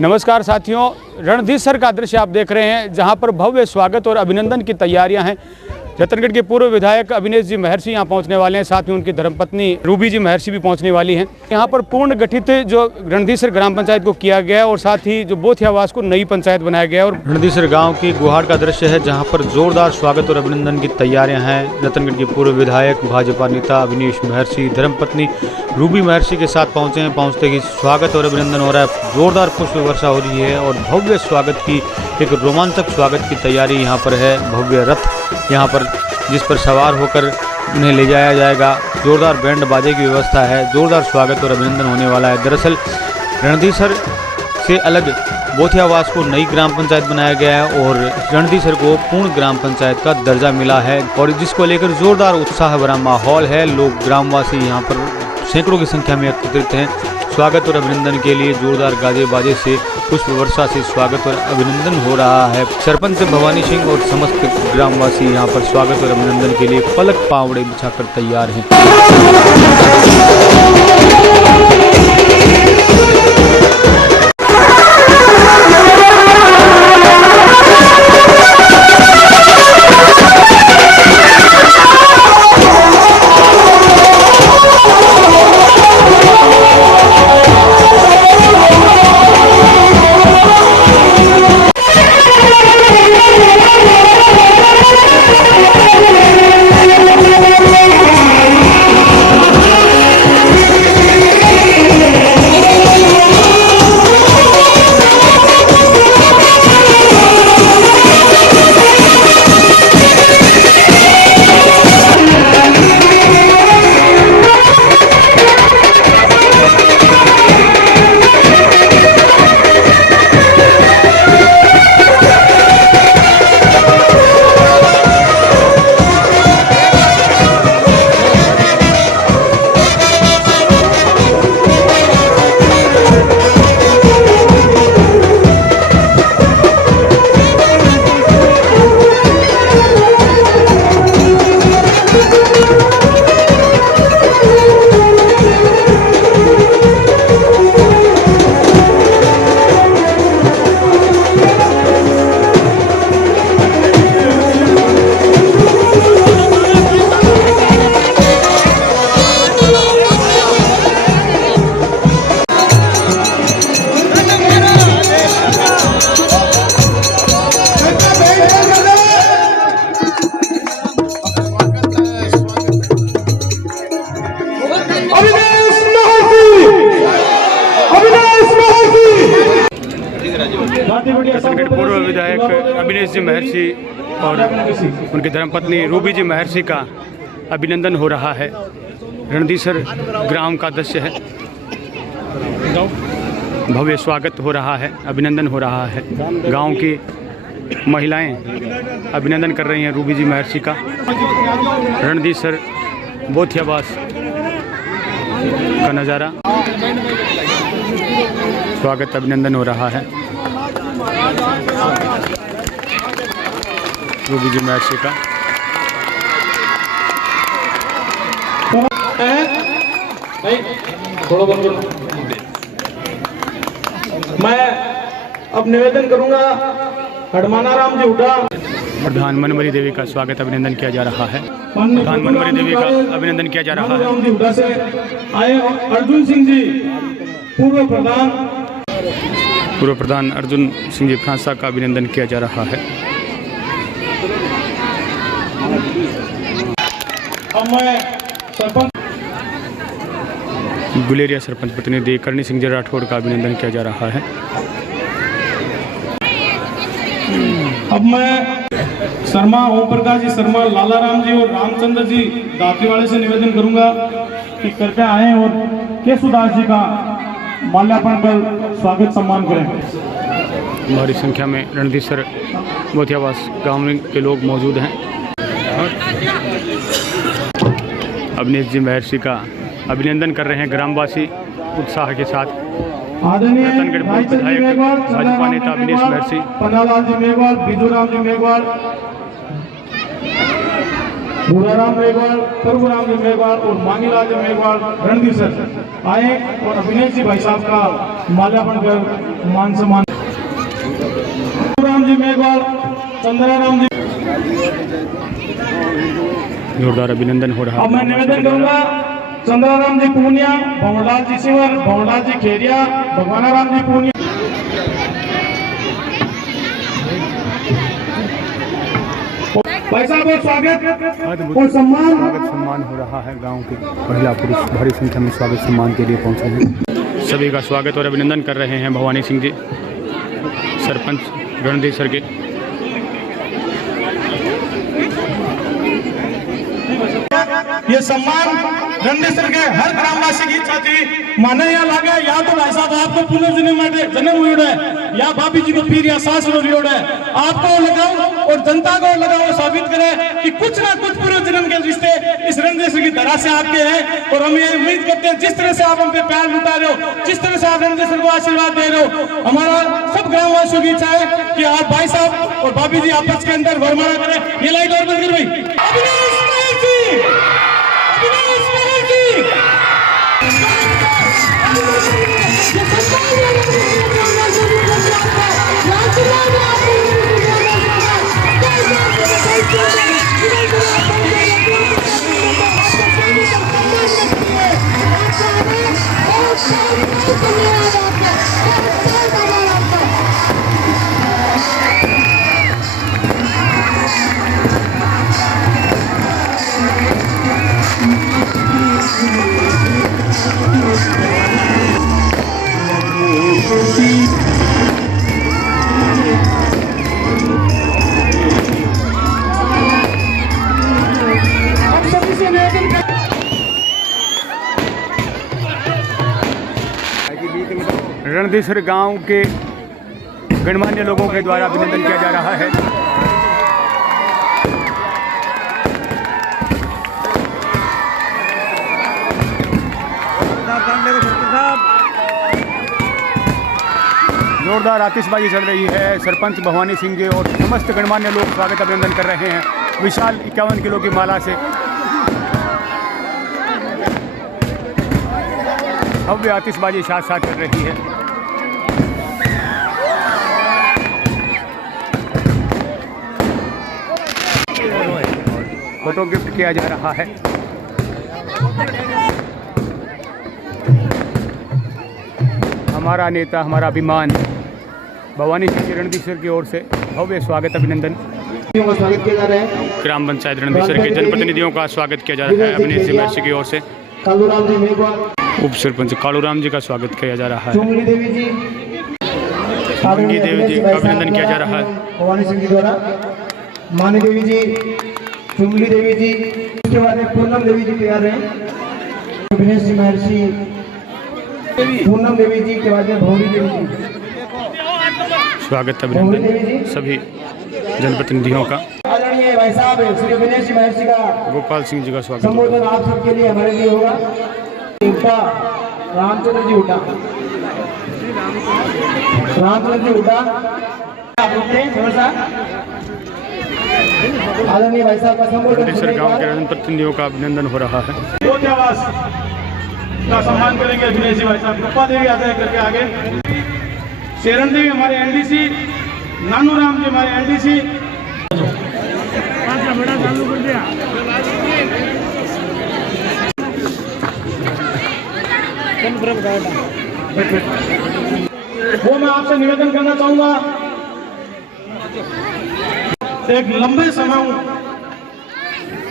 नमस्कार साथियों, रणधीसर का दृश्य आप देख रहे हैं जहां पर भव्य स्वागत और अभिनंदन की तैयारियां हैं। रतनगढ़ के पूर्व विधायक अविनेश जी महर्षि यहां पहुंचने वाले हैं, साथ में उनकी धर्मपत्नी रूबी जी महर्षि भी पहुंचने वाली हैं। यहां पर पूर्ण गठित जो रणधीसर ग्राम पंचायत को किया गया और साथ ही जो बोथियावास को नई पंचायत बनाया गया। और रणधीसर गाँव की गुहाड़ का दृश्य है जहाँ पर जोरदार स्वागत और अभिनंदन की तैयारियाँ हैं। रतनगढ़ के पूर्व विधायक भाजपा नेता अविनेश महर्षि धर्मपत्नी रूबी महर्षि के साथ पहुँचे हैं। पहुँचते ही स्वागत और अभिनंदन हो रहा है, जोरदार पुष्प वर्षा हो रही है और भव्य स्वागत की एक रोमांचक स्वागत की तैयारी यहाँ पर है। भव्य रथ यहाँ पर जिस पर सवार होकर उन्हें ले जाया जाएगा, जोरदार बैंड बाजे की व्यवस्था है, जोरदार स्वागत और अभिनंदन होने वाला है। दरअसल रणधीसर से अलग बोथियावास को नई ग्राम पंचायत बनाया गया है और रणधीसर को पूर्ण ग्राम पंचायत का दर्जा मिला है और जिसको लेकर जोरदार उत्साह भरा माहौल है। लोग ग्रामवासी यहाँ पर सैकड़ों की संख्या में एकत्रित हैं। स्वागत और अभिनंदन के लिए जोरदार गाजे बाजे से पुष्प वर्षा से स्वागत और अभिनंदन हो रहा है। सरपंच भवानी सिंह और समस्त ग्रामवासी यहाँ पर स्वागत और अभिनंदन के लिए पलक पावड़े बिछाकर तैयार हैं। रतनगढ़ पूर्व विधायक अविनेश जी महर्षि और उनकी धर्मपत्नी रूबी जी महर्षि का अभिनंदन हो रहा है। रणधीसर ग्राम का दृश्य है, भव्य स्वागत हो रहा है, अभिनंदन हो रहा है। गांव की महिलाएं अभिनंदन कर रही हैं रूबी जी महर्षि का। रणधीसर बोथियावास का नज़ारा, स्वागत अभिनंदन हो रहा है रूबी जी महर्षि का। मैं अब निवेदन करूंगा हडमाना राम जी हुड्डा। प्रधान मनमरी देवी का स्वागत अभिनंदन किया जा रहा है। प्रधान मनमरी देवी का अभिनंदन किया जा रहा है। राम जी हुड्डा से आए अर्जुन सिंह जी पूर्व प्रधान अर्जुन सिंह जी फ्रांसा का अभिनंदन किया जा रहा है। अब मैं सरपंच गुलेरिया सरपंच प्रतिनिधि करणी सिंह जी राठौड़ का अभिनंदन किया जा रहा है। अब मैं शर्मा ओम प्रकाश जी शर्मा, लाला राम जी और रामचंद्र जी दातीवाड़े से निवेदन करूंगा कि कृपया आए और केशुदास जी का माल्यार्पण कर स्वागत सम्मान करें। भारी संख्या में रणधीसर बोथियावास गाँव के लोग मौजूद हैं। अविनेश जी महर्षि का अभिनंदन कर रहे हैं ग्रामवासी उत्साह के साथ। आदरणीय रतनगढ़ पूर्व भाईचंद जी विधायक मेघवाल, भाजपा नेता अविनेश महर्षि, पन्नालाल जी मेघवाल, बिजूराम जी मेघवाल, भूराराम मेघवाल, प्रभुराम जी मेघवाल और मांगीलाल जी मेघवाल रणधीर सर आए और अविनेश जी भाई साहब का माल्यार्पण कर मान सम्मान। प्रभुराम जी मेघवाल, चंद्राराम जी, जोरदार अभिनंदन हो रहा अब मैं निवेदन करूंगा चंद्राराम जी पूनिया, भंवरलाल जी सिवर, भंवरलाल जी खेरिया, भगवानाराम जी पूनिया। भाई साहब और स्वागत और सम्मान हो रहा है। गांव के महिला पुरुष भारी संख्या में स्वागत सम्मान के लिए पहुंचे हैं। सभी का स्वागत और अभिनंदन कर रहे हैं भवानी सिंह जी, सरपंच रणधीर सर के। ये सम्मान रणधीर सर के हर ग्रामवासी की इच्छा थी। माने या लागे या तो भाई साहब आपको पुनर्जन्म हुई है या भाभी जी को फिर या सास रोड है, आपको लगाओ और जनता को लगाओ, साबित करे कि कुछ ना कुछ पूर्व जन्म के रिश्ते इस रणधीर सर की तरह से आपके हैं। और हम ये उम्मीद करते हैं जिस तरह से आप हम पे प्यार लुटा रहे हो, जिस तरह से आप रणधीर सर को आशीर्वाद दे रहे हो, हमारा सब ग्रामवासियों की इच्छा है कि आप भाई साहब और भाभी जी आपस के अंदर वरमाला करें। ये लाइट और बंद कर भाई। अविनेश महर्षि, अविनेश महर्षि। रणधीर गांव के गणमान्य लोगों के द्वारा अभिनंदन किया जा रहा है। जोरदार आतिशबाजी चल रही है। सरपंच भवानी सिंह जी और समस्त गणमान्य लोग स्वागत अभिनंदन कर रहे हैं विशाल 51 किलो की माला से। भव्य आतिशबाजी साथ साथ चल रही है। फोटो गिफ्ट किया जा रहा है। हमारा नेता, हमारा अभिमान भवानी सिंह जी रणधीर सर की ओर से भव्य स्वागत अभिनंदन। स्वागत किया जा रहा है। ग्राम पंचायत रणधीर सर के जनप्रतिनिधियों का स्वागत किया जा रहा है अविनेश जी महर्षि की ओर से। कालूराम जी मेघवाल, उप सरपंच कालूराम जी का स्वागत किया जा रहा है। चुंगली देवी जी, मंगी देवी जी का अभिनंदन किया जा रहा है भवानी सिंह जी द्वारा। मानी देवी जी, चुंगली देवी जी, उसके बाद में पूनम देवी जी तैयार हैं। अविनेश जी महर्षि, पूनम देवी जी के बाद में भौरी देवी जी। स्वागत अभिनंदन सभी जनप्रतिनिधियों का। आदरणीय भाई साहब श्री अविनेश जी महर्षि का गोपाल सिंह जी का स्वागत। संबोधन आप सबके लिए हमारे लिए होगा। रामचंद्र जी उठा, रामचंद्र जी उठा, आप रुकते थोड़ा सा। आदरणीय भाई साहब का संबोधन गांव के जनप्रतिनिधियों का अभिनंदन हो रहा है। का सम्मान करेंगे अविनेश जी भाई साहब। रूपा देवी आता है करके आगे। शेरण देवी हमारे एनडीसी, नानू राम जी हमारे एनडीसी। बड़ा चालू कर दिया। वो मैं आपसे निवेदन करना चाहूंगा, एक लंबे समय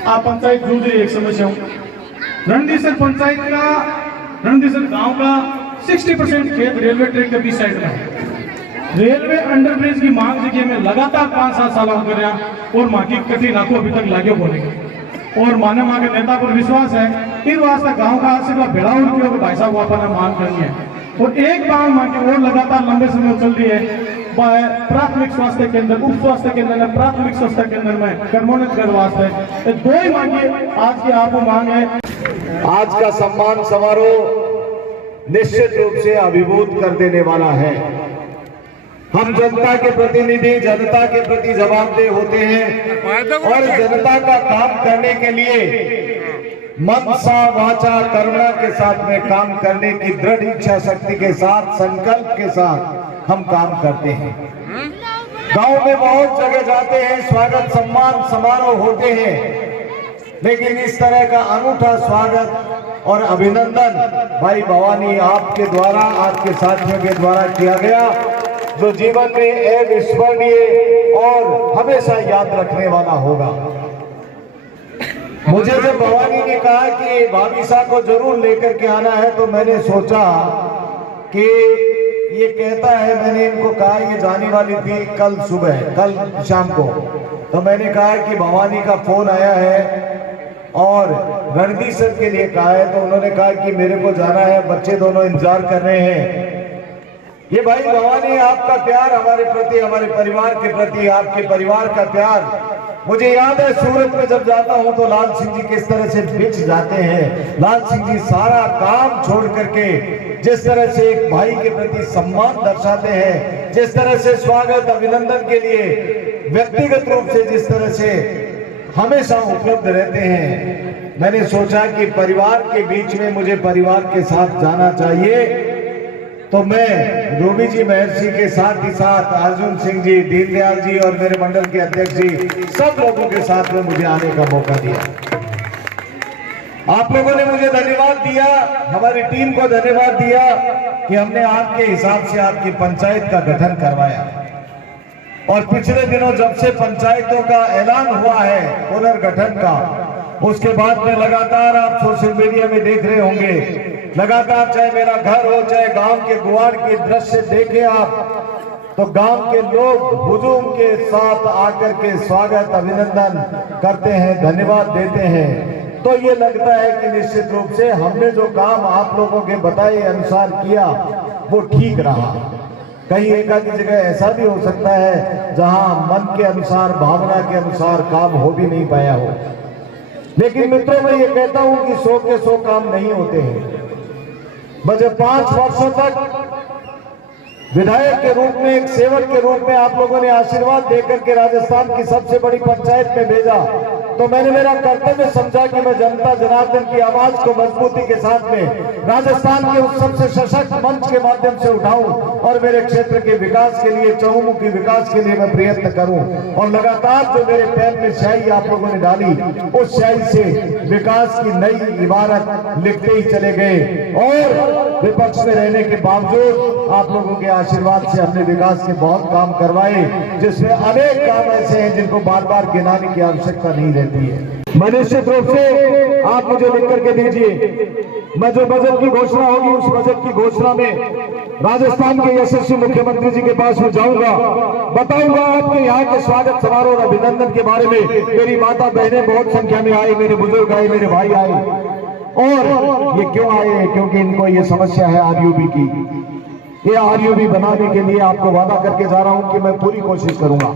आप पंचायत जूझ रही एक समस्या रणधीर पंचायत का, रणधीर गांव का 60% खेत रेलवे ट्रैक के बीच साइड में है। रेलवे अंडरब्रिज की मांग जगह में लगातार 5-7 साल हो गया और माँ की कटी नाको अभी तक लागे बोलेंगे। और माने माँ के नेता पर विश्वास है इन वास्ते गांव का आज से बेड़ा उठ के भाई साहब वापस मांग करनी है। और एक बार माँ की और लगातार लंबे समय चल रही है प्राथमिक स्वास्थ्य केंद्र, उप स्वास्थ्य केंद्र, प्राथमिक स्वास्थ्य केंद्र में कर्मोन्नत कर वास्ते दो ही मांगे आज की आपको मांग है। आज का सम्मान समारोह निश्चित रूप से अभिभूत कर देने वाला है। हम जनता के प्रतिनिधि, जनता के प्रति जवाबदेह होते हैं और जनता का काम करने के लिए मन सा वाचा करुणा के साथ में काम करने की दृढ़ इच्छा शक्ति के साथ, संकल्प के साथ हम काम करते हैं। गांव में बहुत जगह जाते हैं, स्वागत सम्मान समारोह होते हैं, लेकिन इस तरह का अनूठा स्वागत और अभिनंदन भाई भवानी आपके द्वारा, आपके साथियों के द्वारा किया गया, जो जीवन में अविस्मरणीय और हमेशा याद रखने वाला होगा। मुझे जब भवानी ने कहा कि भाभी साहब को जरूर लेकर के आना है, तो मैंने सोचा कि ये कहता है, मैंने इनको कहा ये जाने वाली थी कल सुबह, कल शाम को, तो मैंने कहा कि भवानी का फोन आया है और रणदीप सर के लिए कहा है, तो उन्होंने कहा कि मेरे को जाना है, बच्चे दोनों इंतजार कर रहे हैं। ये भाई भवानी आपका प्यार हमारे प्रति, हमारे परिवार के प्रति, आपके परिवार का प्यार, मुझे याद है सूरत में जब जाता हूं तो लाल सिंह जी किस तरह से बिछ जाते हैं। लाल सिंह जी सारा काम छोड़ करके जिस तरह से एक भाई के प्रति सम्मान दर्शाते हैं, जिस तरह से स्वागत अभिनंदन के लिए व्यक्तिगत रूप से जिस तरह से हमेशा उपलब्ध रहते हैं, मैंने सोचा कि परिवार के बीच में मुझे परिवार के साथ जाना चाहिए। तो मैं रोमी जी महर्षि के साथ ही साथ अर्जुन सिंह जी, दीनदयाल जी और मेरे मंडल के अध्यक्ष जी, सब लोगों के साथ में मुझे आने का मौका दिया। आप लोगों ने मुझे धन्यवाद दिया, हमारी टीम को धन्यवाद दिया कि हमने आपके हिसाब से आपकी पंचायत का गठन करवाया। और पिछले दिनों जब से पंचायतों का ऐलान हुआ है पुनर्गठन का, उसके बाद में लगातार आप सोशल मीडिया में देख रहे होंगे, लगातार चाहे मेरा घर हो, चाहे गांव के गुआर के दृश्य देखें आप, तो गांव के लोग हुजूम के साथ आकर के स्वागत अभिनंदन करते हैं, धन्यवाद देते हैं। तो ये लगता है कि निश्चित रूप से हमने जो काम आप लोगों के बताए अनुसार किया वो ठीक रहा। कहीं एक आधी जगह ऐसा भी हो सकता है जहां मन के अनुसार, भावना के अनुसार काम हो भी नहीं पाया हो, लेकिन मित्रों मैं ये कहता हूं कि 100 के 100 काम नहीं होते हैं। मुझे 5 वर्षों तक विधायक के रूप में, एक सेवक के रूप में आप लोगों ने आशीर्वाद देकर के राजस्थान की सबसे बड़ी पंचायत में भेजा, तो मैंने मेरा कर्तव्य समझा कि मैं जनता जनार्दन की आवाज को मजबूती के साथ में राजस्थान के उस सबसे सशक्त मंच के माध्यम से उठाऊं और मेरे क्षेत्र के विकास के लिए, चहुमुखी विकास के लिए मैं प्रयत्न करूं। और लगातार जो मेरे पैर में स्याही आप लोगों ने डाली, उस स्याही से विकास की नई इबारत लिखते ही चले गए। और विपक्ष में रहने के बावजूद आप लोगों के आशीर्वाद से हमने विकास के बहुत काम करवाए, जिसमें अनेक काम ऐसे हैं जिनको बार बार गिनाने की आवश्यकता नहीं रहती है। मैं निश्चित रूप से आप मुझे लिख करके दीजिए, मैं जो बजट की घोषणा होगी उस बजट की घोषणा में राजस्थान के यशस्वी मुख्यमंत्री जी के पास में जाऊंगा, बताऊंगा आपके यहाँ के स्वागत समारोह और अभिनंदन के बारे में। मेरी माता बहनें बहुत संख्या में आई, मेरे बुजुर्ग आए, मेरे भाई आए, और ये क्यों आए? क्योंकि इनको ये समस्या है आरयूबी की। ये आरयूबी बनाने के लिए आपको वादा करके जा रहा हूं कि मैं पूरी कोशिश करूंगा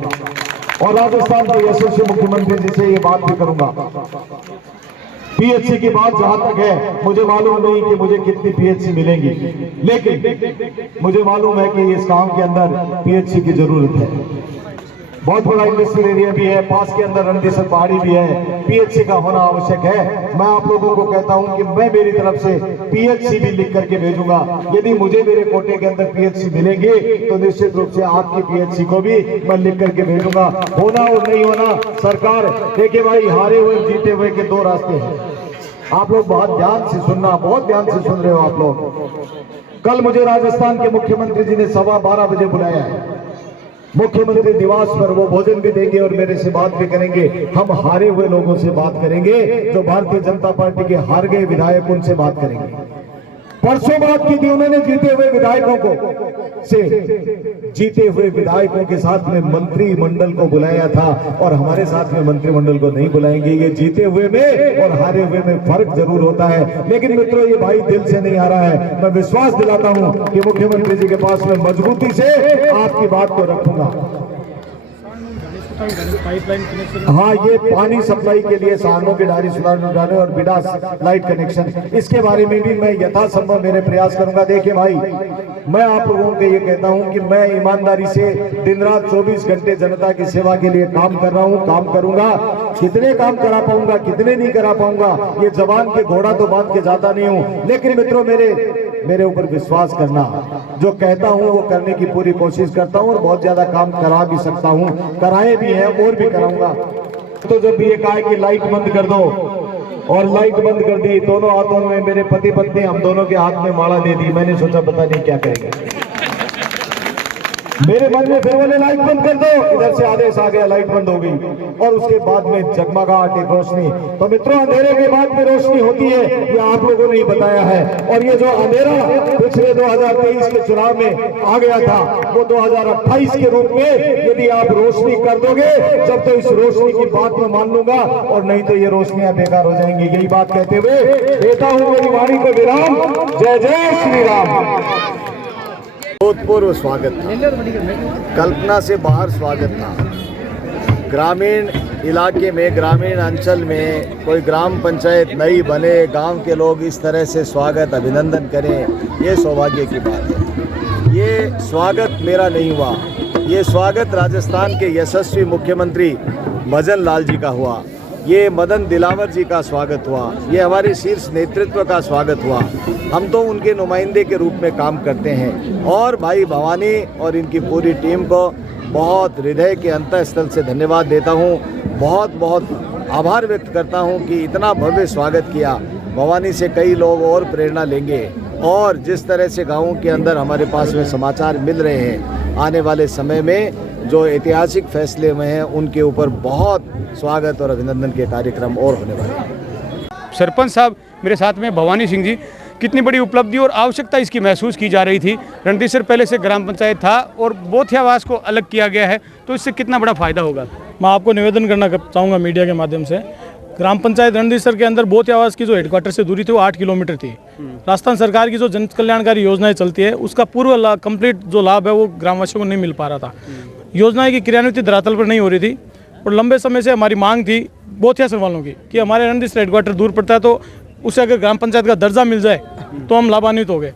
और राजस्थान के यशस्वी मुख्यमंत्री जी से ये बात भी करूंगा। पीएचसी की बात जहां तक है, मुझे मालूम नहीं कि मुझे कितनी पीएचसी मिलेंगी, लेकिन मुझे मालूम है कि इस गांव के अंदर पीएचसी की जरूरत है। बहुत बड़ा इंडस्ट्रियल एरिया भी है, पास के अंदर रणदीसर पहाड़ी भी है, पीएचसी का होना आवश्यक है। मैं आप लोगों को कहता हूं कि मैं मेरी तरफ से पीएचसी भी लिख करके भेजूंगा। यदि मुझे मेरे कोटे के अंदर पीएचसी मिलेंगे तो निश्चित रूप से आपकी पीएचसी को भी मैं लिख करके भेजूंगा। होना और नहीं होना सरकार, देखिए भाई, हारे हुए जीते हुए के 2 रास्ते हैं। आप लोग बहुत ध्यान से सुनना, बहुत ध्यान से सुन रहे हो आप लोग। कल मुझे राजस्थान के मुख्यमंत्री जी ने 12:15 बजे बुलाया है मुख्यमंत्री निवास पर। वो भोजन भी देंगे और मेरे से बात भी करेंगे। हम हारे हुए लोगों से बात करेंगे, जो भारतीय जनता पार्टी के हार गए विधायक, उनसे बात करेंगे। परसों बात की थी उन्होंने जीते हुए विधायकों को से, जीते हुए विधायकों के साथ में मंत्रिमंडल को बुलाया था और हमारे साथ में मंत्रिमंडल को नहीं बुलाएंगे। ये जीते हुए में और हारे हुए में फर्क जरूर होता है, लेकिन मित्रों ये भाई दिल से नहीं आ रहा है। मैं विश्वास दिलाता हूं कि मुख्यमंत्री जी के पास में मजबूती से आपकी बात को रखूंगा। Pipeline connection. हाँ, ये पानी सप्लाई के लिए सहारनों की डायरी सुधारने और बिडास लाइट कनेक्शन, इसके बारे में भी मैं यथासंभव मेरे प्रयास करूंगा। देखिए भाई, मैं आप लोगों को ये कहता हूं कि मैं ईमानदारी से दिन रात 24 घंटे जनता की सेवा के लिए काम कर रहा हूं, काम करूंगा। कितने काम करा पाऊंगा, कितने नहीं करा पाऊंगा, ये जबान के घोड़ा तो बांध के जाता नहीं हूं, लेकिन मित्रों मेरे ऊपर विश्वास करना, जो कहता हूं वो करने की पूरी कोशिश करता हूं और बहुत ज्यादा काम करा भी सकता हूं, कराए भी हैं और भी कराऊंगा। तो जब ये कहा कि लाइट बंद कर दो और लाइट बंद कर दी, दोनों हाथों में मेरे पति पत्नी हम दोनों के हाथ में माला दे दी। मैंने सोचा पता नहीं क्या करेंगे, मेरे मन में फिर बोले लाइट बंद कर दो, इधर से आदेश आ गया लाइट बंद हो गई और उसके बाद में जगमगाहट एक रोशनी। तो मित्रों, अंधेरे के बाद में रोशनी होती है, ये आप लोगों ने ही बताया है। और ये जो अंधेरा पिछले 2023 के चुनाव में आ गया था, वो 2028 के रूप में यदि आप रोशनी कर दोगे, जब तो इस रोशनी की बात में मान लूंगा और नहीं तो ये रोशनियां बेकार हो जाएंगी। यही बात कहते हुए देता हूं मेरी वाणी को विराम। जय जय श्री राम। भूतपूर्व स्वागत था, कल्पना से बाहर स्वागत था। ग्रामीण इलाके में, ग्रामीण अंचल में कोई ग्राम पंचायत नई बने, गांव के लोग इस तरह से स्वागत अभिनंदन करें, ये सौभाग्य की बात है। ये स्वागत मेरा नहीं हुआ, ये स्वागत राजस्थान के यशस्वी मुख्यमंत्री भजन लाल जी का हुआ, ये मदन दिलावर जी का स्वागत हुआ, ये हमारे शीर्ष नेतृत्व का स्वागत हुआ। हम तो उनके नुमाइंदे के रूप में काम करते हैं और भाई भवानी और इनकी पूरी टीम को बहुत हृदय के अंतःस्थल से धन्यवाद देता हूं। बहुत बहुत आभार व्यक्त करता हूं कि इतना भव्य स्वागत किया। भवानी से कई लोग और प्रेरणा लेंगे और जिस तरह से गाँवों के अंदर हमारे पास में समाचार मिल रहे हैं, आने वाले समय में जो ऐतिहासिक फैसले हुए हैं उनके ऊपर बहुत स्वागत और अभिनंदन के कार्यक्रम और होने वाले हैं। सरपंच साहब मेरे साथ में भवानी सिंह जी, कितनी बड़ी उपलब्धि और आवश्यकता इसकी महसूस की जा रही थी। रणधीसर पहले से ग्राम पंचायत था और बोथियावास को अलग किया गया है, तो इससे कितना बड़ा फायदा होगा? मैं आपको निवेदन करना चाहूँगा मीडिया के माध्यम से। ग्राम पंचायत रणधीसर के अंदर बोथियावास की जो हेडक्वार्टर से दूरी थी वो 8 किलोमीटर थी। राजस्थान सरकार की जो जन कल्याणकारी योजनाएं चलती है उसका पूर्व कंप्लीट जो लाभ है वो ग्रामवासियों को नहीं मिल पा रहा था। योजनाएं की क्रियान्वित धरातल पर नहीं हो रही थी और लंबे समय से हमारी मांग थी बोथियासर वालों की कि हमारे रणधीसर हेडक्वार्टर दूर पड़ता है, तो उसे अगर ग्राम पंचायत का दर्जा मिल जाए तो हम लाभान्वित हो गए।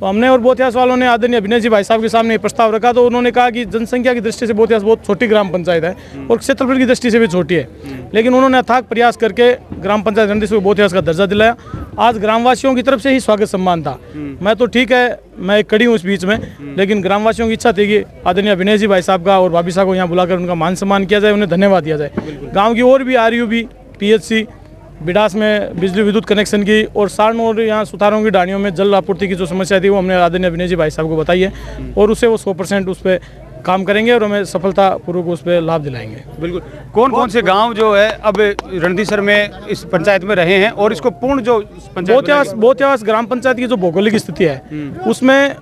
तो हमने और बोथियास वालों ने आदरणीय अभिनय जी भाई साहब के सामने प्रस्ताव रखा, तो उन्होंने कहा कि जनसंख्या की दृष्टि से बोथियास बहुत छोटी ग्राम पंचायत है और क्षेत्रफल की दृष्टि से भी छोटी है, लेकिन उन्होंने अथाक प्रयास करके ग्राम पंचायत रणधीसर को बोथियास का दर्जा दिलाया। आज ग्रामवासियों की तरफ से ही स्वागत सम्मान था। मैं तो ठीक है, मैं एक कड़ी हूँ इस बीच में, लेकिन ग्रामवासियों की इच्छा थी कि आदरणीय अभिनय जी भाई साहब का और भाभी साहब को यहाँ बुलाकर उनका मान सम्मान किया जाए, उन्हें धन्यवाद दिया जाए। गाँव की और भी RUB, PHC, बिडास में बिजली विद्युत कनेक्शन की और सारण और यहाँ सुथारों की डाणियों में जल आपूर्ति की जो समस्या थी वो हमने आदरणीय अभिनय जी भाई साहब को बताई है और उससे वो 100% उस पर काम करेंगे और हमें सफलतापूर्वक उस पर लाभ दिलाएंगे। बिल्कुल। कौन कौन से गांव जो है अब रणधीसर में इस पंचायत में रहे हैं और इसको पूर्ण जो बोथियावास ग्राम पंचायत की जो भौगोलिक स्थिति है उसमें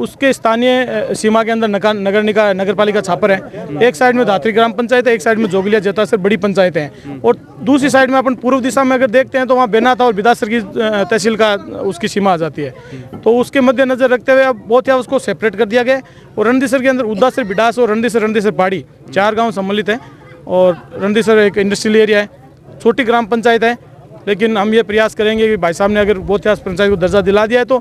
उसके स्थानीय सीमा के अंदर नगर पालिका छापर है। एक साइड में धात्री ग्राम पंचायत है, एक साइड में जोगिलिया जेतासर बड़ी पंचायतें हैं और दूसरी साइड में अपन पूर्व दिशा में अगर देखते हैं तो वहाँ बेनाथा और बिदासर की तहसील का उसकी सीमा आ जाती है। तो उसके मद्देनजर रखते हुए अब बोथियावास को सेपरेट कर दिया गया और रणधीसर के अंदर उदासर, बिडास और रणधीसर पहाड़ी 4 गाँव सम्मिलित हैं और रणधीसर एक इंडस्ट्रियल एरिया है, छोटी ग्राम पंचायत है। लेकिन हम ये प्रयास करेंगे कि भाई साहब ने अगर बोथियास पंचायत को दर्जा दिला दिया है तो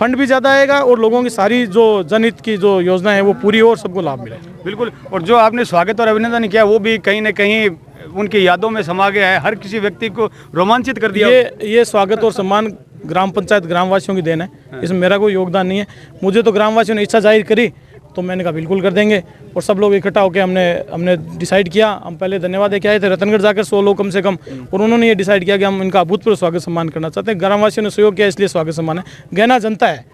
फंड भी ज़्यादा आएगा और लोगों की सारी जो जनहित की जो योजना है वो पूरी हो और सबको लाभ मिले। बिल्कुल। और जो आपने स्वागत और अभिनंदन किया वो भी कहीं न कहीं उनकी यादों में समा गया है, हर किसी व्यक्ति को रोमांचित कर दिया। ये स्वागत और सम्मान ग्राम पंचायत ग्रामवासियों की देन है, इसमें मेरा कोई योगदान नहीं है। मुझे तो ग्रामवासियों ने इच्छा जाहिर करी तो मैंने कहा बिल्कुल कर देंगे और सब लोग इकट्ठा होकर हमने डिसाइड किया। हम पहले धन्यवाद देके आए थे रतनगढ़ जाकर 100 लोग कम से कम, और उन्होंने ये डिसाइड किया कि हम इनका अभूतपूर्व स्वागत सम्मान करना चाहते हैं। ग्रामवासियों ने सहयोग किया इसलिए स्वागत सम्मान है। गहना जनता है,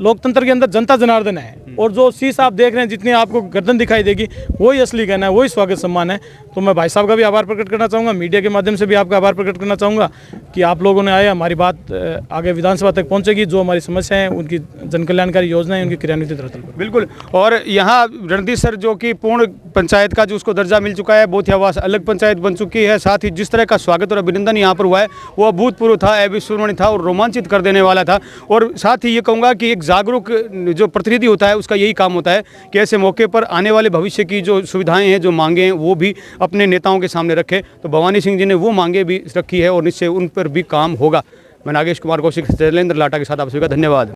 लोकतंत्र के अंदर जनता जनार्दन है और जो शीश आप देख रहे हैं, जितनी आपको गर्दन दिखाई देगी वही असली गहना है, वही स्वागत सम्मान है। तो मैं भाई साहब का भी आभार प्रकट करना चाहूँगा, मीडिया के माध्यम से भी आपका आभार प्रकट करना चाहूँगा कि आप लोगों ने आए, हमारी बात आगे विधानसभा तक पहुँचेगी। जो हमारी समस्या है, उनकी जन कल्याणकारी योजना है, उनकी क्रियान्वित रहती है। बिल्कुल। और यहाँ रणधीसर रणधीसर जो कि पूर्ण पंचायत का जो उसको दर्जा मिल चुका है, बोथिया आवास अलग पंचायत बन चुकी है। साथ ही जिस तरह का स्वागत और अभिनंदन यहाँ पर हुआ है वो अभूतपूर्व था, अविस्मरणीय था और रोमांचित कर देने वाला था। और साथ ही ये कहूँगा कि एक जागरूक जो प्रतिनिधि होता है उसका यही काम होता है कि ऐसे मौके पर आने वाले भविष्य की जो सुविधाएँ हैं, जो मांगे हैं, वो भी अपने नेताओं के सामने रखे। तो भवानी सिंह जी ने वो मांगे भी रखी है और निश्चय उन पर भी काम होगा। मैं नागेश कुमार कौशिक, शैलेंद्र लाटा के साथ आप सभी का धन्यवाद।